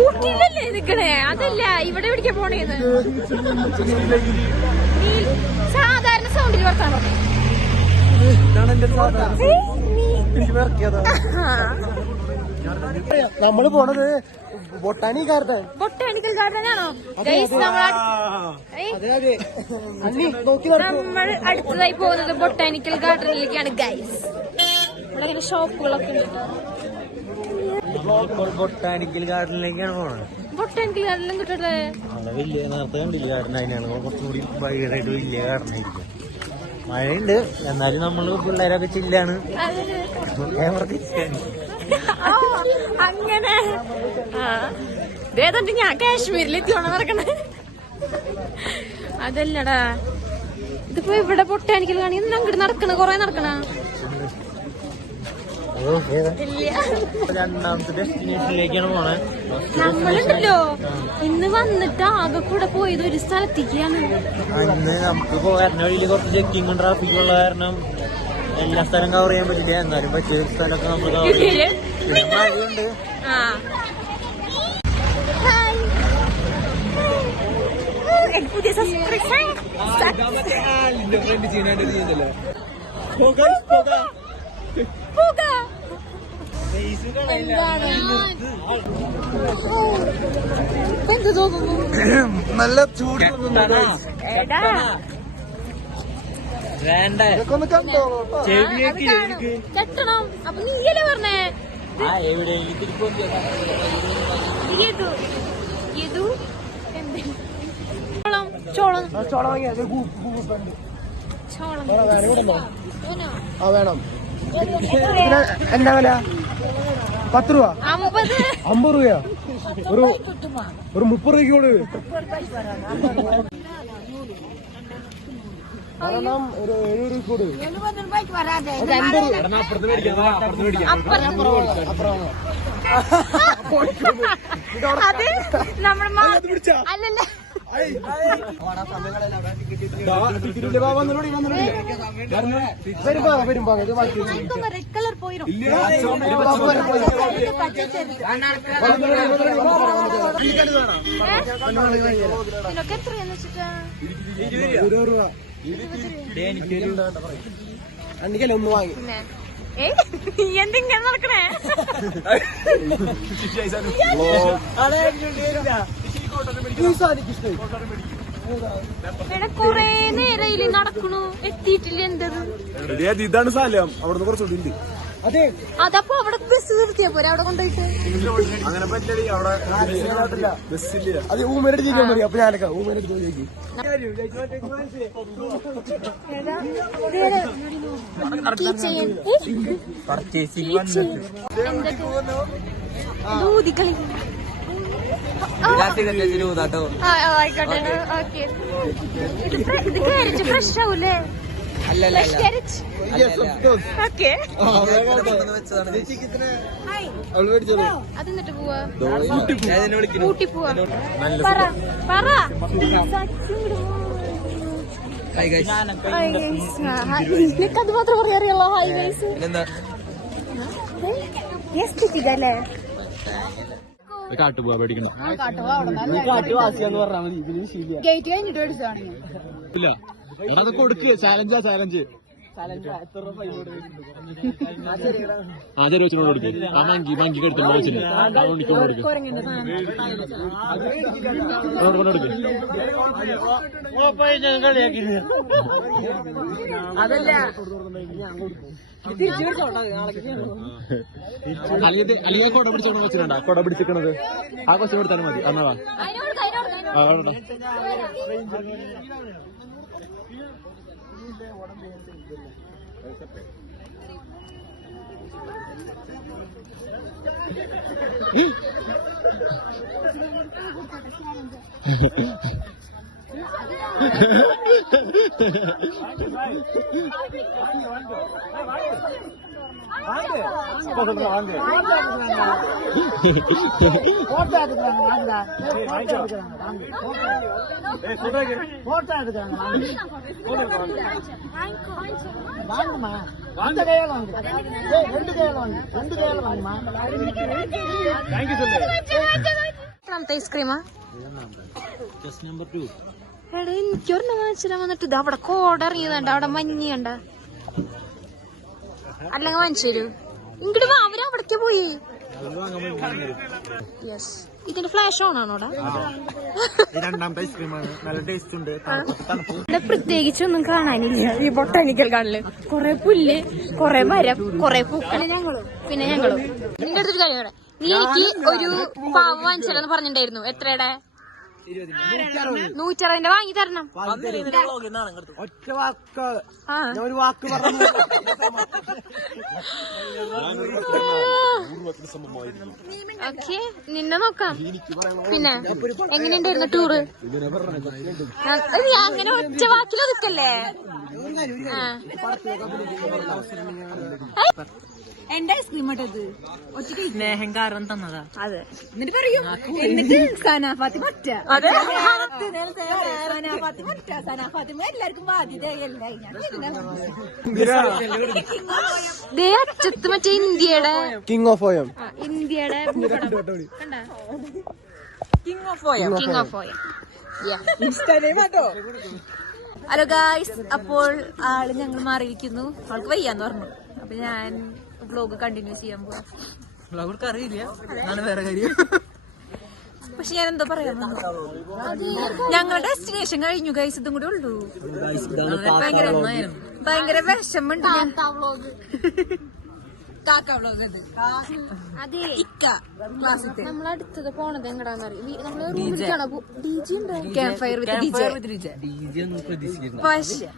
ഊട്ടിയിലല്ലേ നിക്കണേ? അതല്ല, ഇവിടെ എവിടേക്കാ പോണേന്ന്? സാധാരണ സൗണ്ടിൽ വർത്താൻ പറഞ്ഞു. നമ്മള് പോണത് ബൊട്ടാനിക്കൽ ഗാർഡനാണോ? നമ്മൾ അടുത്തതായി പോകുന്നത് ബൊട്ടാനിക്കൽ ഗാർഡനിലേക്കാണ് ഗൈസ്. ഇവിടെ ഇങ്ങനെ ഷോപ്പുകളൊക്കെ ഉണ്ട്. ബൊട്ടാനിക്കൽ ഗാർഡനിലേക്കാണ് പോണത്. ബൊട്ടാനിക്കൽ ഗാർഡനിലും കിട്ടട്ടെ. വലിയ നേരത്തെ കണ്ടില്ല ഗാർഡൻ, അതിനാണ് കുറച്ചുകൂടി ഭയങ്കരമായിട്ട് വലിയ ഗാർഡനായിരിക്കും. മഴയുണ്ട്, എന്നാലും നമ്മള് പിള്ളേരൊക്കെ ചില്ലാണ്. അങ്ങനെ ഇതേതുണ്ട്, ഞാൻ കാശ്മീരിലെത്തിയോണം നടക്കണേ. അതല്ലടാ, ഇതിപ്പോ ഇവിടെ പൊട്ടാനിക്കൽ കാണി അങ്ങോട്ട് നടക്കണ, കൊറേ നടക്കണ. രണ്ടാമത്തെ ഡെസ്റ്റിനേഷനിലേക്കാണ് പോണേ. നമ്മളുണ്ടല്ലോ ഇന്ന് വന്നിട്ട് ആകെ കൂടെ പോയത് ഒരു സ്ഥലത്തേക്കാണ്. ഇന്ന് നമുക്ക് പോകാൻ വഴിയിൽ കുറച്ച് ചെക്കിങ്ങും ട്രാഫിക്കും ഉള്ള കാരണം എല്ലാ സ്ഥലം കവർ ചെയ്യാൻ പറ്റില്ല. എന്നാലും പറ്റിയ സ്ഥലമൊക്കെ നമ്മൾ കവർ ചെയ്യും. പിന്നെ മഴയുണ്ട്. പുതിയ സബ്സ്ക്രിപ്ഷൻ എന്ത് തോന്നുന്നു? നല്ല ചൂട് ചെട്ടണം. അപ്പൊ നീയല്ലേ പറഞ്ഞേ? ചോളം വേണം. എന്നാ വില? 10 രൂപ, 50 രൂപയാ? ഒരു 30 രൂപയ്ക്ക് കൂടെ കാരണം ഒരു 70 രൂപ കൂടെ. അത് നമ്മുടെ അല്ലല്ല, റെഡ് കളർ പോയിരും. നിനക്ക് എത്രയാന്ന് വെച്ചിട്ടാ? 20 രൂപ. എനിക്കല്ലേ ഒന്ന് വാങ്ങി. എന്തിങ്ങനെ നടക്കണേ? കൊറേ നേരം നടക്കണു, എത്തിയിട്ടില്ല. എന്തത്? ഇതാണ് സ്ഥലം, അവിടുന്ന് കുറച്ചുണ്ട്. അതെ, അതപ്പോ അവിടെ ബസ് നിർത്തിയാ പോരെ? അവിടെ കൊണ്ടുപോയിട്ട് അങ്ങനെ പറ്റില്ല. അവിടെ ബസ്സില്ല. അത് ഊമേനടുത്ത് ചോദിക്കാൻ മതി. അപ്പൊ ഞാനൊക്കെ ഊമേനടുത്ത് ചോദിക്കും. ഊതിക്കളി ആയിക്കോട്ടെ. ഓക്കെ, ഇത് കാരറ്റ് ഫ്രഷ് ആവൂലേ? ഓക്കെ, അതെന്നിട്ട് പോവാ? ഊട്ടി പോവാ? പറ പറ. നിനക്കത് മാത്രം പറയാറിയല്ലോ. Hi guys. അല്ലേ കാട്ടുപോവാ പേടിക്കണം. ഗേറ്റ് കഴിഞ്ഞിട്ട് മേടിച്ചാണ്. ഇല്ല, അത് കൊടുക്ക്. ചാലഞ്ചാ ചാലഞ്ച്. ആചാര്യോട് കൊടുക്കും. ആ മങ്കി എടുത്തിട്ട് വിളിച്ചില്ല. അതല്ല, അല്ലെങ്കിൽ കൊട പിടിച്ചോണ്ട് വെച്ചിട്ടുണ്ടാ? കൊട പിടിച്ചിരിക്കണത് ആ കൊച്ചു കൊടുത്താലും മതി. എന്നാ ഐസ്ക്രീമാ നമ്പർ 2 എടാ എനിക്കൊരെണ്ണം വാങ്ങിച്ചിടാൻ വന്നിട്ട് ഇത് അവിടെ കോട ഇറങ്ങിയതുണ്ട് അവിടെ മഞ്ഞ് കണ്ട അല്ലെങ്കിൽ വാങ്ങിച്ചു തരൂ ഇങ്ങോട്ട് വാ അവരവിടേക്ക് പോയി യെസ് ഇതിന്റെ ഫ്ലാഷ് ഓൺ ആണോടാ രണ്ടാമത്തെ ഐസ്ക്രീമാണ് നല്ല ടേസ്റ്റ് ഉണ്ട് ഇവിടെ പ്രത്യേകിച്ചൊന്നും കാണാനില്ല ഈ ബൊട്ടാനിക്കൽ ഗാർഡനില് കൊറേ പുല്ല് കൊറേ മരം കൊറേ പൂക്കൾ പിന്നെ ഞങ്ങളും നിന്റെ അടുത്തൊരു കാര്യം ഇവിടെ നീ എനിക്ക് ഒരു പാവ് വാങ്ങിച്ചാലെന്ന് പറഞ്ഞിട്ടുണ്ടായിരുന്നു എത്രയുടെ 160 വാങ്ങി തരണം ഒറ്റ വാക്ക് ഒരു വാക്ക് പറഞ്ഞു ഓക്കെ നിന്നെ നോക്കാം പിന്നെ എങ്ങനെയുണ്ടായിരുന്നു ടൂറ് അങ്ങനെ ഒറ്റ വാക്കിൽ ഒതുക്കല്ലേ എന്റെ ഐസ്ക്രീം ഇട്ടത് സ്നേഹം കാരണം തന്നതാ അതെ എന്നിട്ട് പറയൂ എന്നിട്ട് സനാഫാത്തിമ ഒറ്റ സനാഫാത്തിമ എല്ലാവർക്കും ബാധ്യതയല്ല ദേ അറ്റത്ത് മറ്റേ ഇന്ത്യയുടെ കിങ് ഓഫ് ഓയം ഇന്ത്യയുടെ കിങ് ഓഫ് ഓയം കിങ് ഓഫ് ഓയം ഹലോ ഗായ്സ് അപ്പോൾ ആള് ഞങ്ങൾ മാറിയിരിക്കുന്നു അവൾക്ക് വയ്യാന്ന് പറഞ്ഞു അപ്പൊ ഞാൻ വ്ലോഗ് കണ്ടിന്യൂ ചെയ്യാൻ പോവാ അറിയില്ല അതാണ് വേറെ കാര്യം പക്ഷെ ഞാൻ എന്തോ പറയാൻ വന്നു ഞങ്ങളുടെ ഡെസ്റ്റിനേഷൻ കഴിഞ്ഞു ഗൈസ് ഇതും കൂടെ ഉള്ളൂ ഭയങ്കര വിഷമുണ്ട് അതെ ഇക്ക ക്ലാസ്സിൽ നമ്മളടുത്തത് പോണത് എങ്ങടാന്നറിയും നമ്മള് റൂമിലേക്കാണോ DJ ഉണ്ടോ ക്യാമ്പ് ഫയർ വിത്ത് പക്ഷെ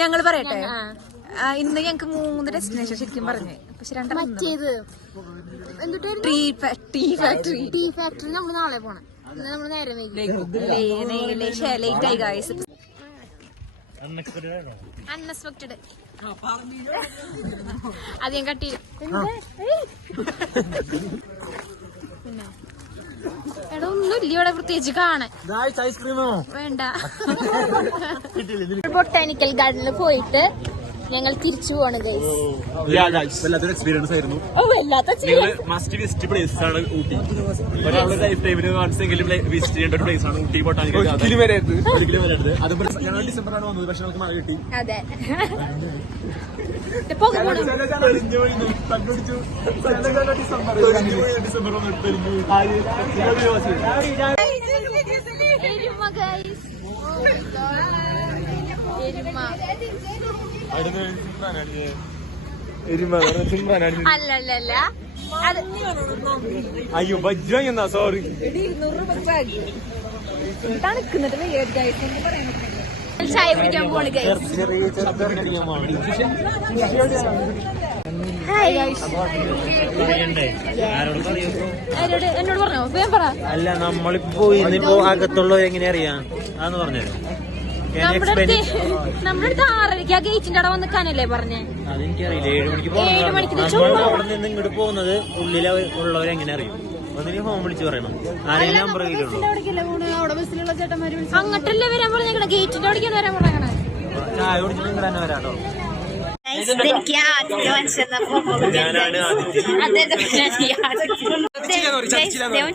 ഞങ്ങൾ പറയട്ടെ ഇന്ന് ഞങ്ങക്ക് 3 ഡെസ്റ്റിനേഷൻ ശരിക്കും പറഞ്ഞു പക്ഷെ മറ്റേത് ടീ ഫാക്ടറി ടീ ഫാക്ടറി നമ്മൾ നാളെ പോണം നമ്മള് നേരെ ലേറ്റ് ആയി ഗായ്സ് അൺഎക്സ്പെക്ടഡ് അധികം കട്ടി പിന്നെ എടാ ഒന്നുമില്ല ഇവിടെ പ്രത്യേകിച്ച് കാണാൻ ഐസ്ക്രീമോ വേണ്ട ബൊട്ടാനിക്കൽ ഗാർഡനിൽ പോയിട്ട് ഞങ്ങൾ തിരിച്ചു പോവാണ് വല്ലാത്തൊരു എക്സ്പീരിയൻസ് ആയിരുന്നു വല്ലാത്ത മസ്റ്റ് വിസിറ്റ് പ്ലേസ് ആണ് ഊട്ടി ഒരാളുടെ ലൈഫ് ടൈമിന് വൺസെങ്കിലും വിസിറ്റ് ചെയ്യേണ്ട ഒരു പ്ലേസ് ആണ് ഊട്ടി ബൊട്ടാനിക്കൽ ഒരിക്കലും വരരുത് അതുപോലെ ഞങ്ങൾ ഡിസംബറാണ് വന്നത് പക്ഷെ നമുക്ക് മഴ കിട്ടി അതെ ഡിസംബർ അല്ലല്ല അത് അയ്യോ ബജ്ജ എന്നാ സോറി 200 തണുക്കുന്നിട്ട് ചായ കുടിക്കാൻ പോണ് എന്നോട് പറഞ്ഞോ വേഗം പറ അല്ല നമ്മളിപ്പോ പോയിപ്പോ അകത്തുള്ളവർ എങ്ങനെ അറിയാം അതെന്ന് പറഞ്ഞത് നമ്മുടെ അടുത്ത് 6:30 ആ ഗേറ്റിന്റെ അവിടെ വന്ന് നിൽക്കാനല്ലേ പറഞ്ഞേ അതെനിക്കറിയില്ല 7 മണിക്ക് 7 മണിക്ക് നമ്മൾ അവിടെ നിന്ന് ഇങ്ങോട്ട് പോകുന്നത് ഉള്ളിൽ ഉള്ളവരെങ്ങനെ അറിയും ഒന്നിന് ഫോൺ വിളിച്ച് പറയണം ആരെങ്കിലും നമ്പർ കയ്യിലുള്ളൂ അങ്ങോട്ടല്ലേ വരാൻ പറഞ്ഞേക്കണ ഗേറ്റിന്റെ അവിടേക്കാണ് വരാൻ പറഞ്ഞേക്കണേ ചായ കുടിച്ചിട്ട് നിങ്ങൾ തന്നെ വരാട്ടോ എനിക്ക് ആദ്യത്തെ മനുഷ്യൻ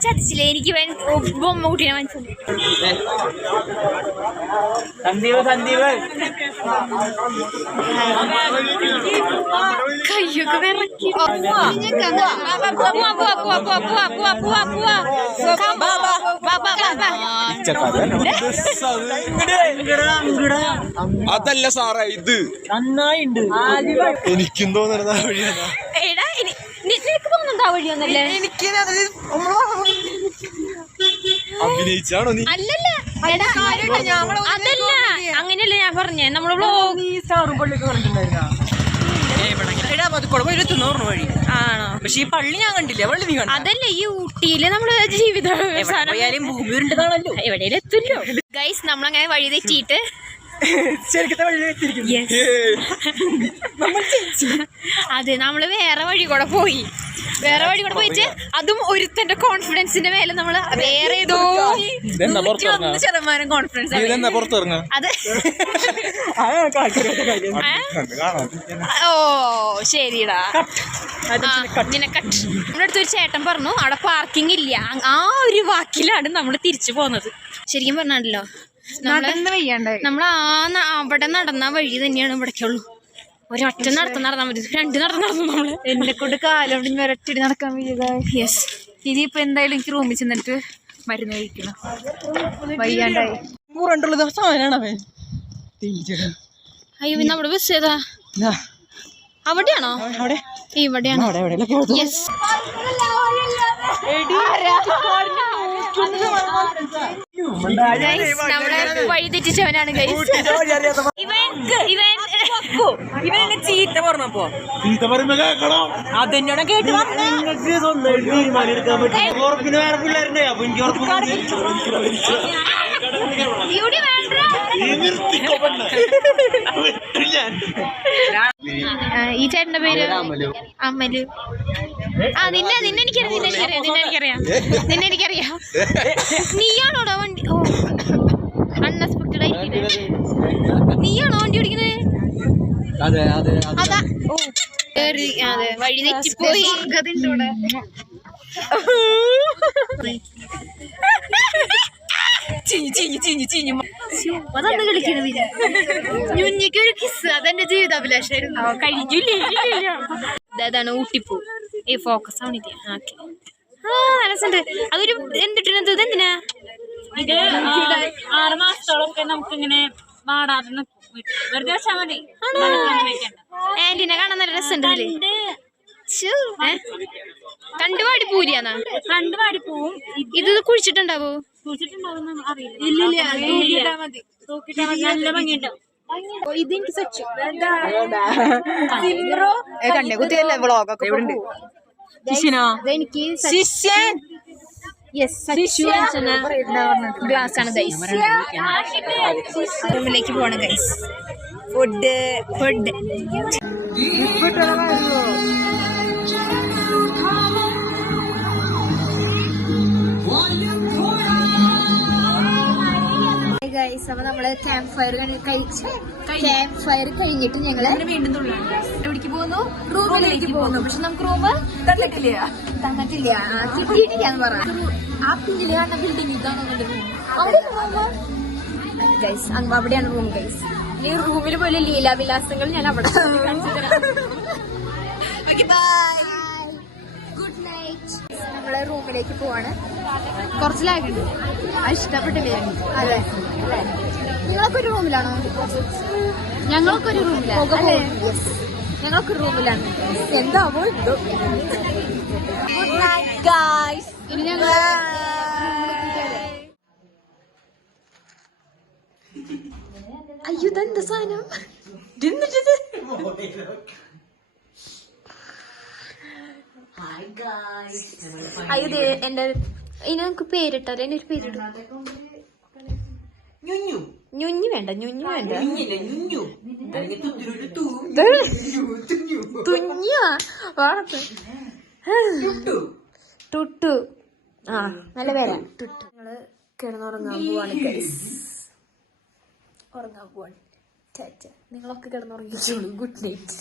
ചതിച്ചില്ല എനിക്ക് ബൊമ്മ കുട്ടീനെ മനസ്സിലായി കയ്യൊക്കെ വിറക്കി അതല്ല സാറേ ഇത് നന്നായിണ്ട് എനിക്കും തോന്നണത് ആ വഴിയാണ് എടാ നിനക്ക് തോന്നുന്നുണ്ടോ ആ വഴിയൊന്നല്ലേ എനിക്ക് അഭിനയിച്ചാണോ നീ അല്ലല്ല എടാ അതല്ല അങ്ങനെയല്ല ഞാൻ പറഞ്ഞേ നമ്മള് വഴി ആണോ പക്ഷെ ഈ പള്ളി ഞാൻ കണ്ടില്ല പള്ളി നീ കണ്ടു അതല്ല ഈ ഊട്ടിയില് നമ്മള് ജീവിതം ഭൂമി ഉരുണ്ടതാണല്ലോ എവിടെയും എത്തുല്ലോ ഗൈസ് നമ്മളങ്ങനെ വഴി തെറ്റിയിട്ട് ശരിക്കത്തെ വഴി എത്തിയിരിക്കുന്നു. അതെ, നമ്മള് വേറെ വഴി കൂടെ പോയിട്ട് അതും ഒരുത്തന്റെ കോൺഫിഡൻസിന്റെ മേലെ നമ്മള് വേറെ ഏതോ 1% കോൺഫിഡൻസ് അത് ഓ ശരിടാ. നമ്മുടെ അടുത്തൊരു ചേട്ടൻ പറഞ്ഞു അവിടെ പാർക്കിംഗ് ഇല്ല. ആ ഒരു വാക്കിലാണ് നമ്മൾ തിരിച്ചു പോകുന്നത്. ശരിക്കും പറഞ്ഞാണല്ലോ നമ്മൾ അവിടെ നടന്ന വഴി തന്നെയാണ് ഇവിടേക്കുള്ളൂ. ഒരൊറ്റ നടന്നാൽ മതി, 2 നടന്നു നമ്മള്. എന്നെ കൊണ്ട് കാലോണ്ട് ഒരൊറ്റടി നടക്കാൻ വയ്യ. യെസ്, ഇനിയിപ്പോ എന്തായാലും എനിക്ക് റൂമിൽ ചെന്നിട്ട് മരുന്ന് കഴിക്കണം. വയ്യാണ്ടായി. സാധനമാണ് അവൻ. അയ്യോ, നമ്മുടെ ബസ് ഏതാ? അവിടെയാണോ? ഇവിടെയാണോ? യെസ്. നമ്മളെ വഴി തെറ്റിച്ചവനാണ് ഗൈസ്. ഇവനെ ചീത്ത പറഞ്ഞപ്പോ അതെന്നോട് കേട്ട് ഉറപ്പിന് വേറെ പിള്ളേരുണ്ട്. അപ്പൊ എനിക്ക് ഉറപ്പ് ഈ ചേട്ടന്റെ പേര് അമല്. നിന്നെ എനിക്കറിയാം. നീയാണോടാ വണ്ടി? ഓ, അൺഎക്സ്പെക്ടഡ് ആയിട്ട് നീയാണോ വണ്ടി ഓടിക്കുന്നത്? അതാ. ഓ, അതെ, വഴി തെറ്റിപ്പോയി. അതാണ് കളിക്കണത്. ഞുഞ്ഞിക്കൊരു കിസ്, അതെന്റെ ജീവിതാഭിലാഷായിരുന്നു. കഴിഞ്ഞില്ലേ? അതാണ് ഊട്ടിപ്പൂ. ഈ ഫോക്കസ് ആവണില്ല. ഓക്കെ, രസമുണ്ട്. അതൊരു എന്തിട്ടത്? ഇതെന്തിനാ? ഇത് 6 മാസത്തോളമൊക്കെ നമുക്കിങ്ങനെ വാടാതെ വെറുതെ വെച്ചാൽ മതി. ആന്റിനെ കാണാൻ നല്ല രസമുണ്ട്. കണ്ടുപാടി പൂരിയാന്നാ? കണ്ടുപാടി പോവും. ഇത് കുഴിച്ചിട്ടുണ്ടാവോ? കുഴിച്ചിട്ടുണ്ടാവുന്ന അറിയില്ല. നല്ല ഭംഗിയുണ്ടാവും. ഇതെനിക്ക് സച്ചു കണ്ണെ കുത്തിയല്ലേ വ്ളോഗൊക്കെ എനിക്ക് ഗ്ലാസ് ആണ് ഗൈസ്. റൂമിലേക്ക് പോവാണ് ഗൈസ്. Food guys. അപ്പൊ നമ്മള് ക്യാമ്പ് ഫയർ കഴിഞ്ഞിട്ട് ഞങ്ങള് വീണ്ടും എവിടേക്ക് പോകുന്നു? റൂമിലേക്ക് പോകുന്നു. പക്ഷെ നമുക്ക് റൂം തന്നിട്ടില്ല. കിട്ടിയിട്ടില്ലാന്ന് പറഞ്ഞു. ആ പിന്നില് കാണുന്ന ബിൽഡിംഗ് ഇതാണ് ഗൈസ്. അവിടെയാണ് റൂം ഗൈസ്. ഈ റൂമിൽ പോലെ ലീലാവിലാസങ്ങൾ ഞാൻ അവിടെ. Good night. നമ്മള് റൂമിലേക്ക് പോവാണ്. കുറച്ച് ലാഗുണ്ട്. ഇഷ്ടപ്പെട്ടില്ലേ? അതെ. നിങ്ങളൊക്കെ റൂമിലാണോ? ഞങ്ങളൊക്കെ ഒരു റൂമിലാണ്. ഞങ്ങളൊക്കെ റൂമിലാണ്. എന്താവോ ഇതോ. Good night guys. ഇനി ഞങ്ങൾ അയ്യോ, ഇതെന്താ സാധനം? അയ്യോ, എന്റെ ഇനി നമുക്ക് പേരിട്ടാലേ. ഒരു പേരിടും. ഞുഞ്ഞു വേണ്ട. തുഞ്ഞാ ടുട്ടു. ആ, നല്ല പേരാ ടുട്ടു. ഞങ്ങള് കിടന്നുറങ്ങാൻ പോവാണ് ഗൈസ്. ഉറങ്ങാൻ പോവാണ്. നിങ്ങളൊക്കെ കിടന്നുറങ്ങിച്ചോളൂ. Good night.